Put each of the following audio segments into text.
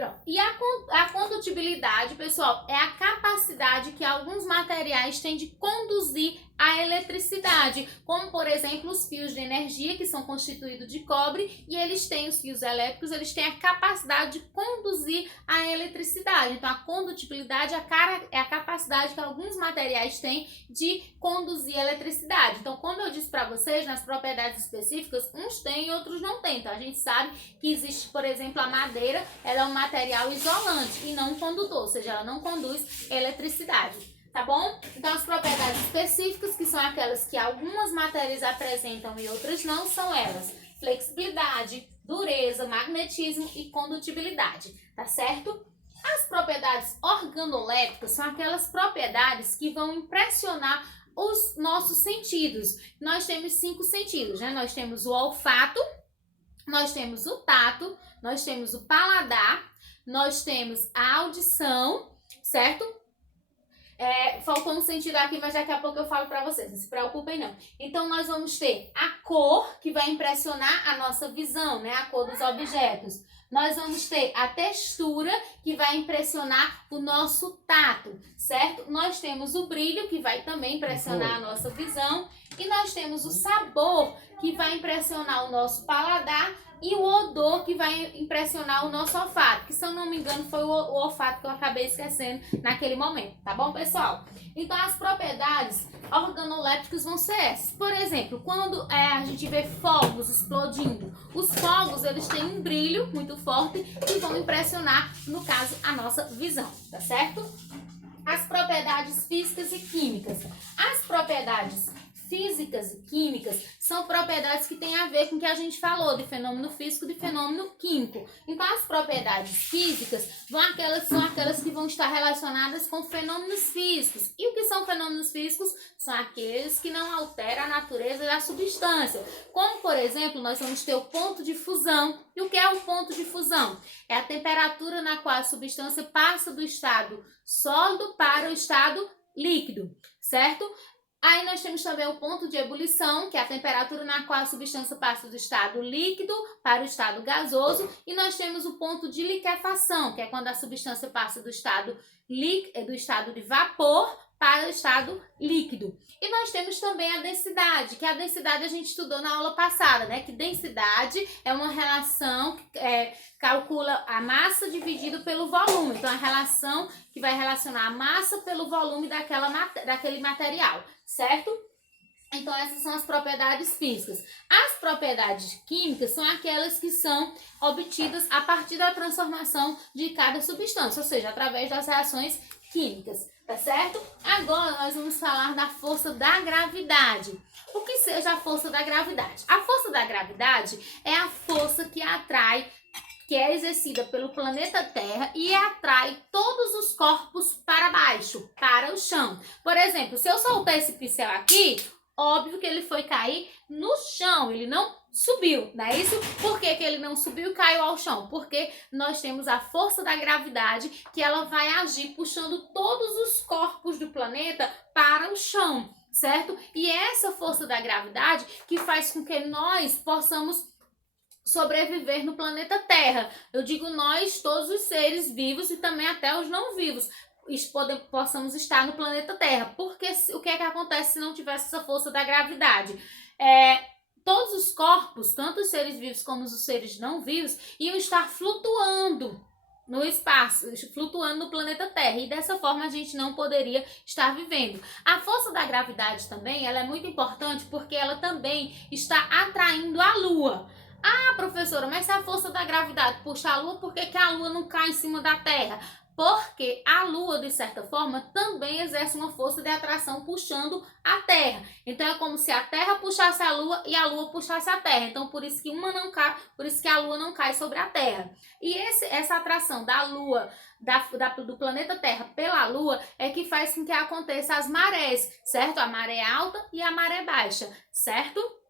Pronto. E a condutibilidade, pessoal, é a capacidade que alguns materiais têm de conduzir a eletricidade, como por exemplo os fios de energia, que são constituídos de cobre, e eles têm os fios elétricos, eles têm a capacidade de conduzir a eletricidade. Então a condutibilidade é a capacidade que alguns materiais têm de conduzir a eletricidade. Então, como eu disse para vocês, nas propriedades específicas, uns têm e outros não têm. Então a gente sabe que existe, por exemplo, a madeira, ela é um material isolante e não um condutor, ou seja, ela não conduz eletricidade, tá bom? Então as propriedades específicas, que são aquelas que algumas matérias apresentam e outras não, são elas: flexibilidade, dureza, magnetismo e condutibilidade, tá certo? As propriedades organolépticas são aquelas propriedades que vão impressionar os nossos sentidos. Nós temos 5 sentidos, né? Nós temos o olfato, nós temos o tato, nós temos o paladar, nós temos a audição, certo? Faltou um sentido aqui, mas daqui a pouco eu falo para vocês, não se preocupem não. Então nós vamos ter a cor, que vai impressionar a nossa visão, né? A cor dos objetos. Nós vamos ter a textura, que vai impressionar o nosso tato, certo? Nós temos o brilho, que vai também impressionar a nossa visão. E nós temos o sabor, que vai impressionar o nosso paladar. E o odor, que vai impressionar o nosso olfato, que se eu não me engano foi o olfato que eu acabei esquecendo naquele momento, tá bom, pessoal? Então as propriedades organolépticas vão ser essas. Por exemplo, quando a gente vê fogos explodindo, os fogos eles têm um brilho muito forte e vão impressionar, no caso, a nossa visão, tá certo? As propriedades físicas e químicas. As propriedades físicas e químicas são propriedades que têm a ver com o que a gente falou de fenômeno físico e de fenômeno químico. Então as propriedades físicas são aquelas que vão estar relacionadas com fenômenos físicos. E o que são fenômenos físicos? São aqueles que não alteram a natureza da substância. Como, por exemplo, nós vamos ter o ponto de fusão. E o que é o ponto de fusão? É a temperatura na qual a substância passa do estado sólido para o estado líquido, certo? Aí nós temos também o ponto de ebulição, que é a temperatura na qual a substância passa do estado líquido para o estado gasoso. E nós temos o ponto de liquefação, que é quando a substância passa do estado de vapor para o estado líquido. E nós temos também a densidade, que a densidade a gente estudou na aula passada, né? Que densidade é uma relação que calcula a massa dividido pelo volume. Então, a relação que vai relacionar a massa pelo volume daquele material, certo? Então, essas são as propriedades físicas. As propriedades químicas são aquelas que são obtidas a partir da transformação de cada substância, ou seja, através das reações químicas, tá certo? Agora nós vamos falar da força da gravidade. O que seja a força da gravidade? A força da gravidade é a força que atrai, que é exercida pelo planeta Terra e atrai todos os corpos para baixo, para o chão. Por exemplo, se eu soltar esse pincel aqui, óbvio que ele foi cair no chão, ele não subiu, não é isso? Por que ele não subiu e caiu ao chão? Porque nós temos a força da gravidade, que ela vai agir puxando todos os corpos do planeta para o chão, certo? E é essa força da gravidade que faz com que nós possamos sobreviver no planeta Terra. Eu digo nós, todos os seres vivos e também até os não vivos, possamos estar no planeta Terra. Porque o que é que acontece se não tivesse essa força da gravidade? Todos os corpos, tanto os seres vivos como os seres não vivos, iam estar flutuando no espaço, flutuando no planeta Terra, e dessa forma a gente não poderia estar vivendo. A força da gravidade também, ela é muito importante porque ela também está atraindo a Lua. Ah, professora, mas se a força da gravidade puxa a Lua, por que a Lua não cai em cima da Terra? Porque a Lua, de certa forma, também exerce uma força de atração puxando a Terra. Então é como se a Terra puxasse a Lua e a Lua puxasse a Terra. Então por isso que por isso que a Lua não cai sobre a Terra. E essa atração da Lua, do planeta Terra pela Lua, é que faz com que aconteça as marés, certo? A maré alta e a maré baixa, certo?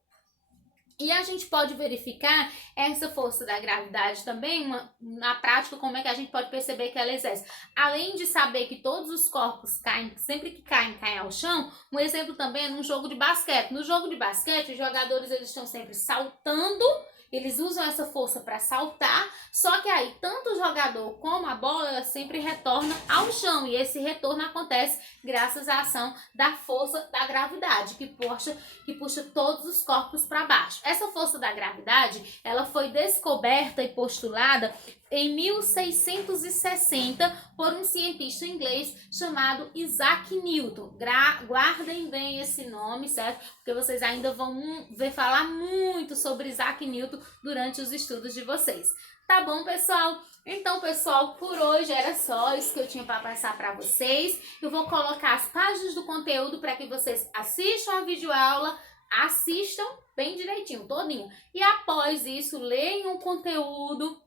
E a gente pode verificar essa força da gravidade também, na prática, como é que a gente pode perceber que ela exerce. Além de saber que todos os corpos caem, sempre que caem ao chão, um exemplo também é num jogo de basquete. No jogo de basquete, os jogadores eles estão sempre saltando eles usam essa força para saltar, só que aí tanto o jogador como a bola, ela sempre retorna ao chão, e esse retorno acontece graças à ação da força da gravidade, que puxa todos os corpos para baixo. Essa força da gravidade, ela foi descoberta e postulada em 1660 por um cientista inglês chamado Isaac Newton. Guardem bem esse nome, certo? Porque vocês ainda vão ver falar muito sobre Isaac Newton durante os estudos de vocês. Tá bom, pessoal? Então, pessoal, por hoje era só isso que eu tinha para passar para vocês. Eu vou colocar as páginas do conteúdo para que vocês assistam a videoaula, assistam bem direitinho, todinho. E após isso, leiam o conteúdo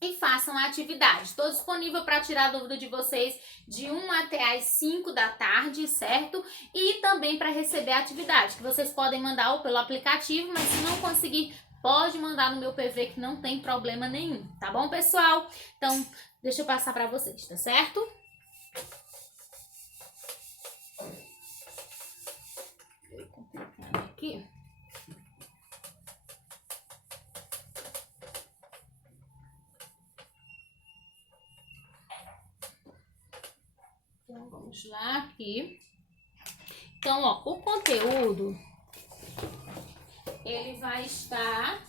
e façam a atividade. Estou disponível para tirar a dúvida de vocês de 1 até as 5 da tarde, certo? E também para receber a atividade, que vocês podem mandar ou pelo aplicativo, mas se não conseguir, pode mandar no meu PV, que não tem problema nenhum, tá bom, pessoal? Então, deixa eu passar para vocês, tá certo? Vou complicar aqui. Então, vamos lá aqui. Então, ó, o conteúdo, ele vai estar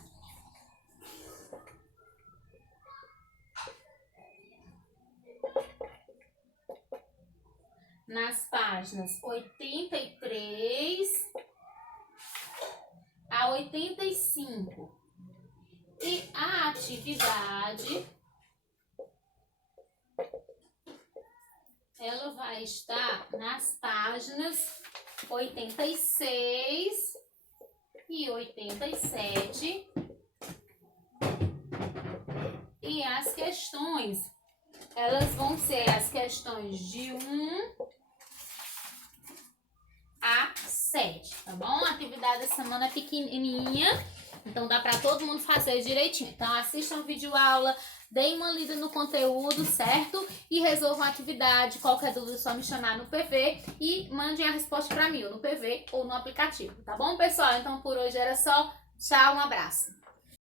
nas páginas 83 a 85. E a atividade, ela vai estar nas páginas 86 e 87. E as questões, elas vão ser as questões de 1 a 7, tá bom? A atividade da semana é pequenininha, então dá para todo mundo fazer direitinho. Então assistam a videoaula, deem uma lida no conteúdo, certo? E resolvam a atividade. Qualquer dúvida é só me chamar no PV e mandem a resposta para mim, ou no PV ou no aplicativo, tá bom, pessoal? Então por hoje era só. Tchau, um abraço.